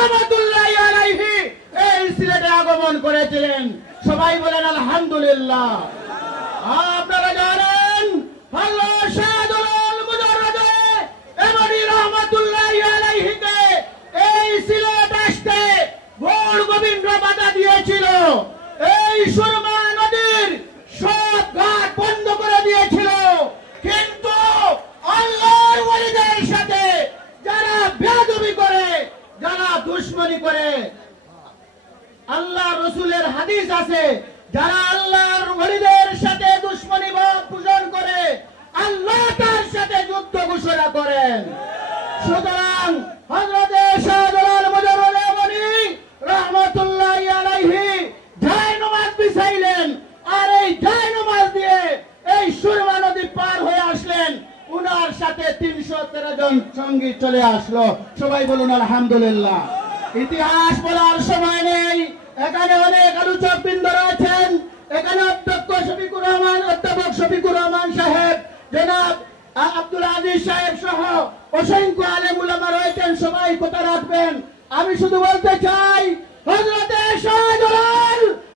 রহমাতুল্লাহি আলাইহি এই সিলেটে আগমন করেছিলেন। সবাই বলেন আলহামদুলিল্লাহ। আপনারা জানেন আল্লাহ শাহজালাল মুজাররদে এমনি রহমাতুল্লাহি আলাইহিকে এই সিলেট আসতে গৌর গোবিন্দ বাধা দিয়েছিল। এই সুরমা নদীর সব ঘাট বন্ধ করে দিয়েছিল, কিন্তু আল্লাহর ওলিদের সাথে যারা বেয়াদবি করে, যারা দুশমনি করে, আল্লাহ রসুলের হাদিস আছে, যারা আল্লাহর ওলিদের সাথে দুশমনি ভাব পোষণ করে আল্লাহ তার সাথে যুদ্ধ ঘোষণা করেন। সুতরাং হযরতে শাহজালাল মুজাররদ এমনি রহমাতুল্লাহি আলাইহি জায়নামাজ বিছাইলেন, আর এই জায়নামাজ দিয়ে এই সুরমা নদী পার হয়ে আসলেন। উনার সাথে 313 জন সঙ্গী চলে আসলো। সবাই বলুন আলহামদুলিল্লাহ। ইতিহাস বলার সময় নেই, এখানে অনেক আলোচক বৃন্দ রয়েছেন। এখানে অধ্যক্ষ অধ্যাপক শফিকুর রহমান সাহেব, জনাব আব্দুল আজিজ সাহেব সহ অসংখ্য আলেম উলামা রয়েছেন। সবাই কথা রাখবেন। আমি শুধু বলতে চাই হযরতে শাহজালাল